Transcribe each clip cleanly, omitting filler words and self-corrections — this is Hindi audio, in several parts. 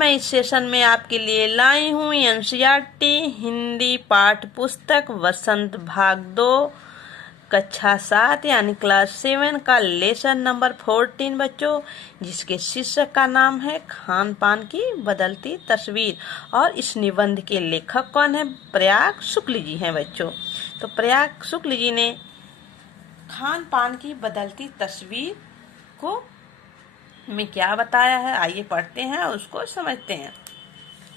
मैं इस सेशन में आपके लिए लाई हूँ एनसीईआरटी हिंदी पाठ पुस्तक वसंत भाग 2 कक्षा 7 यानी क्लास 7 का लेसन नंबर 14 बच्चों, जिसके शीर्षक का नाम है खान पान की बदलती तस्वीर। और इस निबंध के लेखक कौन है? प्रयाग शुक्ल जी हैं बच्चों। तो प्रयाग शुक्ल जी ने खान पान की बदलती तस्वीर को में क्या बताया है, आइए पढ़ते हैं और उसको समझते हैं।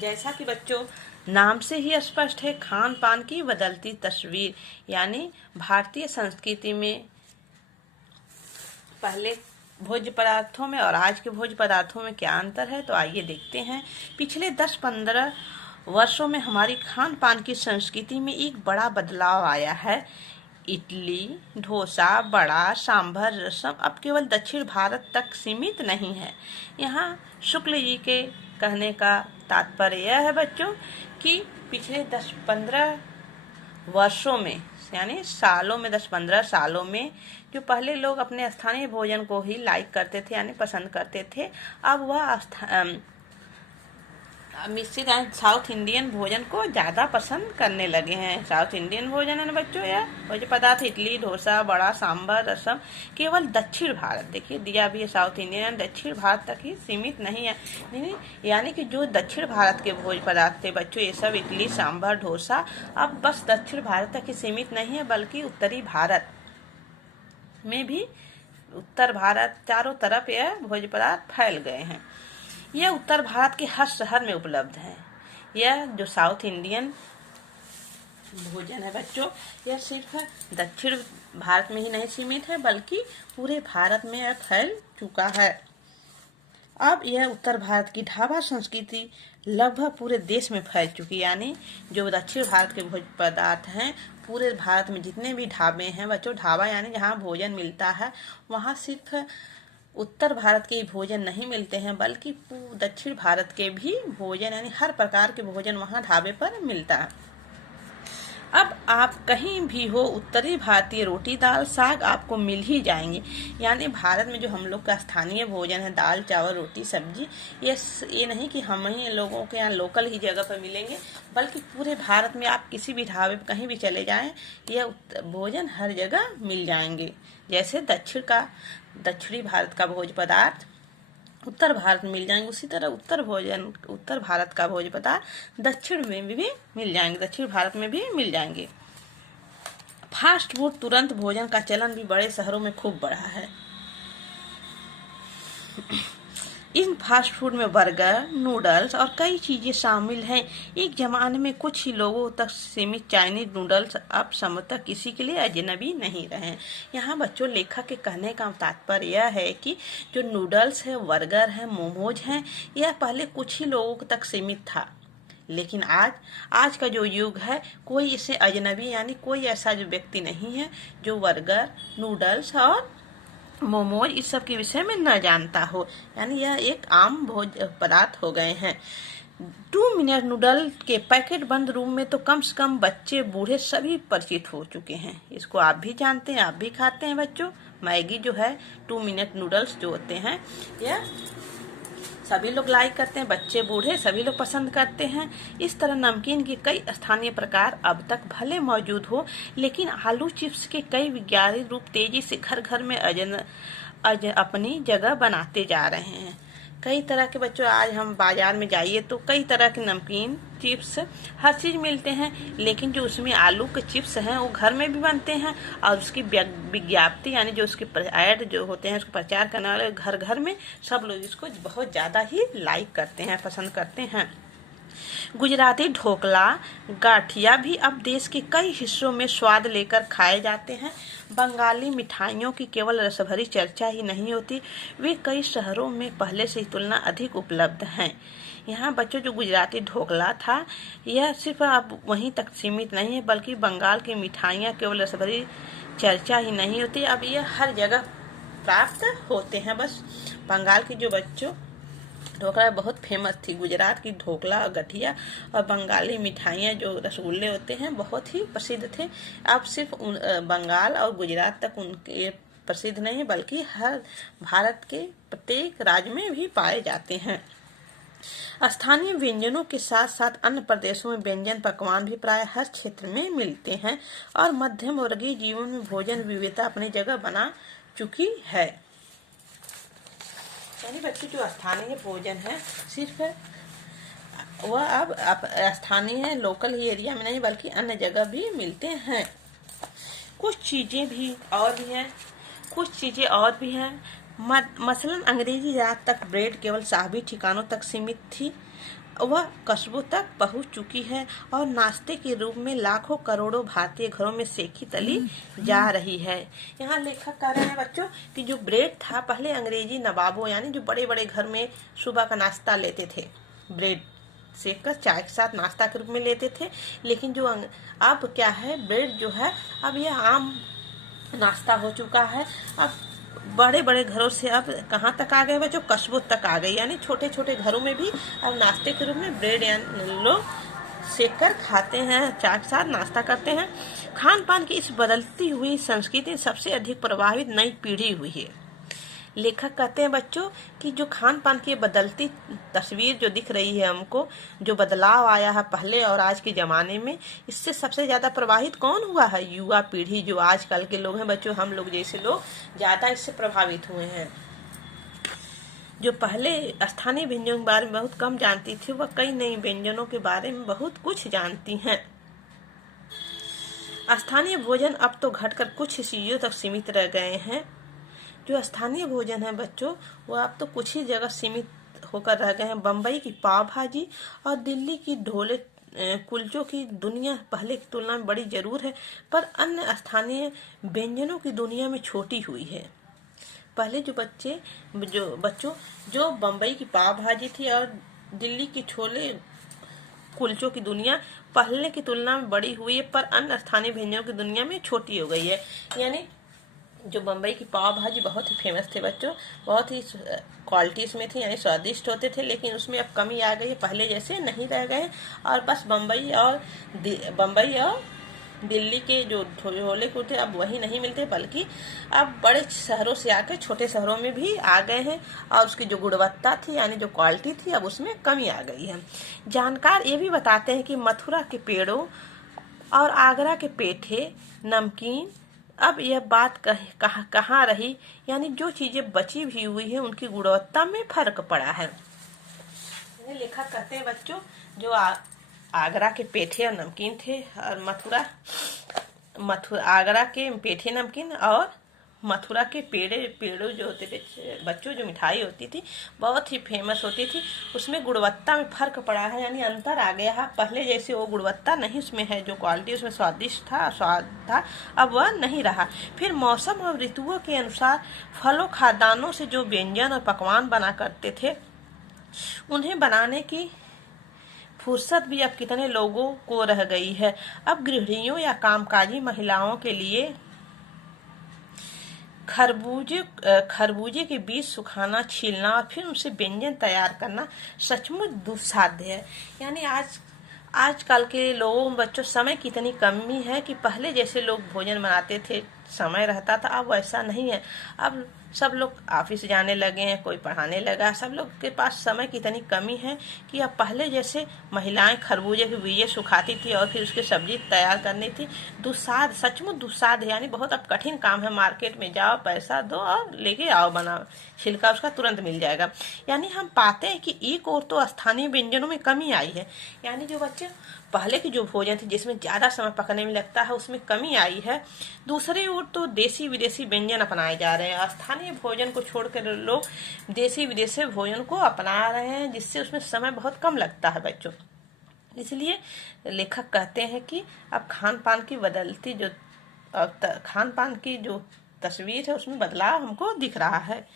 जैसा कि बच्चों नाम से ही स्पष्ट है, खान पान की बदलती तस्वीर यानी भारतीय संस्कृति में पहले भोज्य पदार्थों में और आज के भोज्य पदार्थों में क्या अंतर है, तो आइए देखते हैं। पिछले 10-15 वर्षों में हमारी खान पान की संस्कृति में एक बड़ा बदलाव आया है। इडली, डोसा, बड़ा, सांभर, रसम अब केवल दक्षिण भारत तक सीमित नहीं है। यहाँ शुक्ल जी के कहने का तात्पर्य यह है बच्चों कि पिछले 10-15 वर्षों में यानी सालों में 10-15 सालों में जो पहले लोग अपने स्थानीय भोजन को ही लाइक करते थे यानी पसंद करते थे, अब वह मिश्रित साउथ इंडियन भोजन को ज़्यादा पसंद करने लगे हैं। साउथ इंडियन भोजन है ना बच्चों, यह भोज्य पदार्थ इडली, डोसा, बड़ा, सांभर, रसम केवल दक्षिण भारत, देखिए दिया भी है साउथ इंडियन, दक्षिण भारत तक ही सीमित नहीं है। यानी कि जो दक्षिण भारत के भोज्य पदार्थ थे बच्चों, ये सब इडली, सांभर, डोसा अब बस दक्षिण भारत तक ही सीमित नहीं है, बल्कि उत्तरी भारत में भी, उत्तर भारत चारों तरफ यह भोज्य पदार्थ फैल गए हैं। यह उत्तर भारत के हर शहर में उपलब्ध है। यह जो साउथ इंडियन भोजन है बच्चों, यह सिर्फ दक्षिण भारत में ही नहीं सीमित है, बल्कि पूरे भारत में यह फैल चुका है। अब यह उत्तर भारत की ढाबा संस्कृति लगभग पूरे देश में फैल चुकी, यानी जो दक्षिण भारत के भोज्य पदार्थ हैं, पूरे भारत में जितने भी ढाबे हैं बच्चों, ढाबा यानी जहाँ भोजन मिलता है, वहाँ सिर्फ उत्तर भारत के ही भोजन नहीं मिलते हैं, बल्कि दक्षिण भारत के भी भोजन यानी हर प्रकार के भोजन वहाँ ढाबे पर मिलता है। अब आप कहीं भी हो, उत्तरी भारतीय रोटी दाल साग आपको मिल ही जाएंगे। यानी भारत में जो हम लोग का स्थानीय भोजन है, दाल चावल रोटी सब्जी, ये नहीं कि हम ही लोगों के यहाँ लोकल ही जगह पर मिलेंगे, बल्कि पूरे भारत में आप किसी भी ढाबे पर कहीं भी चले जाएं, यह भोजन हर जगह मिल जाएंगे। जैसे दक्षिणी भारत का भोज्य पदार्थ उत्तर भारत में मिल जाएंगे, उसी तरह उत्तर भारत का भोज्य पदार्थ दक्षिण में भी मिल जाएंगे, दक्षिण भारत में भी मिल जाएंगे। फास्ट फूड तुरंत भोजन का चलन भी बड़े शहरों में खूब बढ़ा है। इन फास्ट फूड में बर्गर, नूडल्स और कई चीजें शामिल हैं। एक जमाने में कुछ ही लोगों तक सीमित चाइनीज नूडल्स अब संभवतः किसी के लिए अजनबी नहीं रहे। यहाँ बच्चों लेखक के कहने का तात्पर्य यह है कि जो नूडल्स है, बर्गर है, मोमोज हैं, यह पहले कुछ ही लोगों तक सीमित था, लेकिन आज का जो युग है, कोई इसे अजनबी यानी कोई ऐसा जो व्यक्ति नहीं है जो बर्गर, नूडल्स और मोमोज इस सब के विषय में न जानता हो, यानी यह एक आम भोज्य पदार्थ हो गए हैं। 2 मिनट नूडल के पैकेट बंद रूम में तो कम से कम बच्चे बूढ़े सभी परिचित हो चुके हैं। इसको आप भी जानते हैं, आप भी खाते हैं बच्चों। मैगी जो है 2 मिनट नूडल्स जो होते हैं, यह सभी लोग लाइक करते हैं, बच्चे बूढ़े सभी लोग पसंद करते हैं। इस तरह नमकीन के कई स्थानीय प्रकार अब तक भले मौजूद हो, लेकिन आलू चिप्स के कई वैज्ञानिक रूप तेजी से घर घर में अपनी जगह बनाते जा रहे हैं। कई तरह के बच्चों, आज हम बाजार में जाइए तो कई तरह के नमकीन, चिप्स, हर चीज मिलते हैं, लेकिन जो उसमें आलू के चिप्स हैं वो घर में भी बनते हैं, और उसकी विज्ञाप्ति यानी जो उसके ऐड जो होते हैं, उसको प्रचार करने वाले घर घर में सब लोग इसको बहुत ज्यादा ही लाइक करते हैं, पसंद करते हैं। गुजराती ढोकला, गाठिया भी अब देश के कई हिस्सों में स्वाद लेकर खाए जाते हैं। बंगाली मिठाइयों की केवल रसभरी चर्चा ही नहीं होती, वे कई शहरों में पहले से ही तुलना अधिक उपलब्ध हैं। यहाँ बच्चों जो गुजराती ढोकला था, यह सिर्फ अब वहीं तक सीमित नहीं है, बल्कि बंगाल की मिठाइयाँ केवल रसभरी चर्चा ही नहीं होती, अब यह हर जगह प्राप्त होते हैं। बस बंगाल की जो बच्चों ढोकला बहुत फेमस थी, गुजरात की ढोकला और गठिया और बंगाली मिठाइयाँ जो रसगुल्ले होते हैं बहुत ही प्रसिद्ध थे। अब सिर्फ बंगाल और गुजरात तक उनके प्रसिद्ध नहीं, बल्कि हर भारत के प्रत्येक राज्य में भी पाए जाते हैं। स्थानीय व्यंजनों के साथ साथ अन्य प्रदेशों में व्यंजन पकवान भी प्राय हर क्षेत्र में मिलते हैं और मध्यम वर्गीय जीवन में भोजन विविधता अपनी जगह बना चुकी है। यानी बच्चों जो स्थानीय भोजन है सिर्फ वह अब स्थानीय लोकल एरिया में नहीं बल्कि अन्य जगह भी मिलते हैं। कुछ चीज़ें और भी हैं। मसलन अंग्रेजी रात तक ब्रेड केवल साहबी ठिकानों तक सीमित थी, वह कस्बों तक पहुंच चुकी है और नाश्ते के रूप में लाखों करोड़ों भारतीय घरों में सेकी तली जा रही है। यहाँ लेखक कह रहे हैं बच्चों कि जो ब्रेड था पहले अंग्रेजी नवाबों यानी जो बड़े बड़े घर में सुबह का नाश्ता लेते थे, ब्रेड सेक कर चाय के साथ नाश्ता के रूप में लेते थे, लेकिन जो अब क्या है, ब्रेड जो है अब यह आम नाश्ता हो चुका है। अब बड़े बड़े घरों से अब कहाँ तक आ गए बच्चों, कस्बों तक आ गई। यानी छोटे छोटे घरों में भी अब नाश्ते के रूप में ब्रेड लोग सेक कर खाते हैं, चाय के साथ नाश्ता करते हैं। खान पान की इस बदलती हुई संस्कृति सबसे अधिक प्रभावित नई पीढ़ी हुई है। लेखक कहते हैं बच्चों कि जो खान पान की बदलती तस्वीर जो दिख रही है हमको, जो बदलाव आया है पहले और आज के ज़माने में, इससे सबसे ज़्यादा प्रभावित कौन हुआ है? युवा पीढ़ी, जो आजकल के लोग हैं बच्चों, हम लोग जैसे लोग ज़्यादा इससे प्रभावित हुए हैं। जो पहले स्थानीय व्यंजनों के बारे में बहुत कम जानती थी, वह कई नए व्यंजनों के बारे में बहुत कुछ जानती हैं। स्थानीय भोजन अब तो घटकर कुछ चीज़ों तक सीमित रह गए हैं। जो स्थानीय भोजन है बच्चों, वो अब तो कुछ ही जगह सीमित होकर रह गए हैं। बम्बई की पाव भाजी और दिल्ली की ढोले कुलचों की दुनिया पहले की तुलना में बड़ी जरूर है, पर अन्य स्थानीय व्यंजनों की दुनिया में छोटी हुई है। पहले जो बम्बई की पाव भाजी थी और दिल्ली की छोले कुलचों की दुनिया पहले की तुलना में बड़ी हुई है, पर अन्य स्थानीय व्यंजनों की दुनिया में छोटी हो गई है। यानी जो बम्बई की पाव भाजी बहुत ही फेमस थे बच्चों, बहुत ही क्वालिटी इसमें थी, यानी स्वादिष्ट होते थे, लेकिन उसमें अब कमी आ गई है, पहले जैसे नहीं रह गए। और बस बम्बई और दिल्ली के जो छोले कुलचे अब वही नहीं मिलते, बल्कि अब बड़े शहरों से आकर छोटे शहरों में भी आ गए हैं और उसकी जो गुणवत्ता थी यानी जो क्वालिटी थी अब उसमें कमी आ गई है। जानकार ये भी बताते हैं कि मथुरा के पेड़ों और आगरा के पेठे, नमकीन, अब यह बात कहाँ रही, यानी जो चीजें बची भी हुई है उनकी गुणवत्ता में फर्क पड़ा है। लेखक कहते हैं बच्चों जो आगरा के पेठे और नमकीन थे और आगरा के पेठे नमकीन और मथुरा के पेड़ों जो होते थे बच्चों, जो मिठाई होती थी बहुत ही फेमस होती थी, उसमें गुणवत्ता में फर्क पड़ा है, यानी अंतर आ गया है। पहले जैसे वो गुणवत्ता नहीं उसमें है, जो क्वालिटी उसमें स्वाद था, अब वह नहीं रहा। फिर मौसम और ऋतुओं के अनुसार फलों खाद्यान्नों से जो व्यंजन और पकवान बना करते थे, उन्हें बनाने की फुर्सत भी अब कितने लोगों को रह गई है। अब गृहिणियों या कामकाजी महिलाओं के लिए खरबूजे के बीज सुखाना, छीलना और फिर उनसे व्यंजन तैयार करना सचमुच दुस्साध्य है। यानी आजकल के लोगों बच्चों समय की इतनी कमी है कि पहले जैसे लोग भोजन बनाते थे, समय रहता था, अब वैसा नहीं है। अब सब लोग ऑफिस जाने लगे हैं, कोई पढ़ाने लगा, सब लोग के पास समय की इतनी कमी है कि अब पहले जैसे महिलाएं खरबूजे के बीजे सुखाती थी और फिर उसकी सब्जी तैयार करनी थी, सचमुच दुस्साध है। यानी बहुत अब कठिन काम है। मार्केट में जाओ, पैसा दो और लेके आओ, बनाओ, छिलका उसका तुरंत मिल जाएगा। यानी हम पाते हैं कि एक और तो स्थानीय व्यंजनों में कमी आई है, यानी जो बच्चे पहले की जो भोजन थी जिसमें ज्यादा समय पकने में लगता है उसमें कमी आई है। दूसरी ओर तो देसी विदेशी व्यंजन अपनाए जा रहे हैं। स्थानीय भोजन को छोड़कर लोग देसी विदेशी भोजन को अपना रहे हैं, जिससे उसमें समय बहुत कम लगता है बच्चों। इसलिए लेखक कहते हैं कि अब खान पान की जो तस्वीर है उसमें बदलाव हमको दिख रहा है।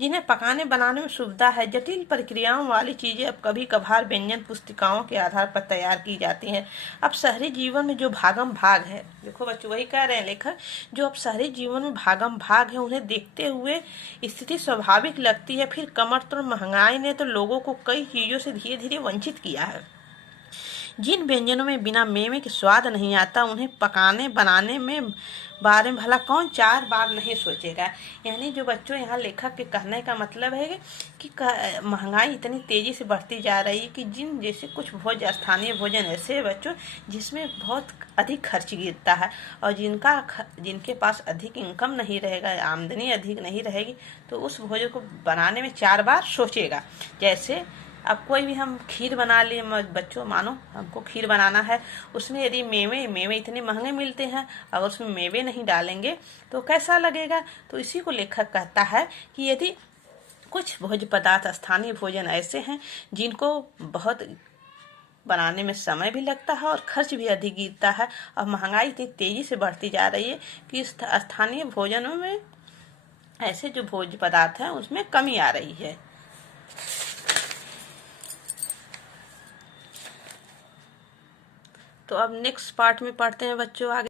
जिन्हें पकाने बनाने में सुविधा है, जटिल प्रक्रियाओं वाली चीजें अब कभी कभार व्यंजन पुस्तिकाओं के आधार पर तैयार की जाती हैं। अब शहरी जीवन में जो भागम भाग है, देखो बच्चों वही कह रहे हैं लेखक, जो अब शहरी जीवन में भागम भाग है, उन्हें देखते हुए स्थिति स्वाभाविक लगती है। फिर कमर तोड़ महंगाई ने तो लोगों को कई चीजों से धीरे धीरे वंचित किया है। जिन व्यंजनों में बिना मेवे के स्वाद नहीं आता, उन्हें पकाने बनाने में बारे में भला कौन 4 बार नहीं सोचेगा। यानी जो बच्चों, यहाँ लेखक के कहने का मतलब है कि महंगाई इतनी तेजी से बढ़ती जा रही है कि जैसे कुछ स्थानीय भोजन ऐसे है बच्चों जिसमें बहुत अधिक खर्च गिरता है, और जिनके पास अधिक इनकम नहीं रहेगा, आमदनी अधिक नहीं रहेगी, तो उस भोजन को बनाने में 4 बार सोचेगा। जैसे अब कोई भी हम खीर बना लिए बच्चों, मानो हमको खीर बनाना है, उसमें यदि मेवे इतने महंगे मिलते हैं, अगर उसमें मेवे नहीं डालेंगे तो कैसा लगेगा। तो इसी को लेखक कहता है कि यदि कुछ भोज्य पदार्थ, स्थानीय भोजन ऐसे हैं जिनको बहुत बनाने में समय भी लगता है और खर्च भी अधिक गिरता है, और महंगाई इतनी तेजी से बढ़ती जा रही है कि स्थानीय भोजनों में ऐसे जो भोज्य पदार्थ हैं उसमें कमी आ रही है। तो अब नेक्स्ट पार्ट में पढ़ते हैं बच्चों आगे।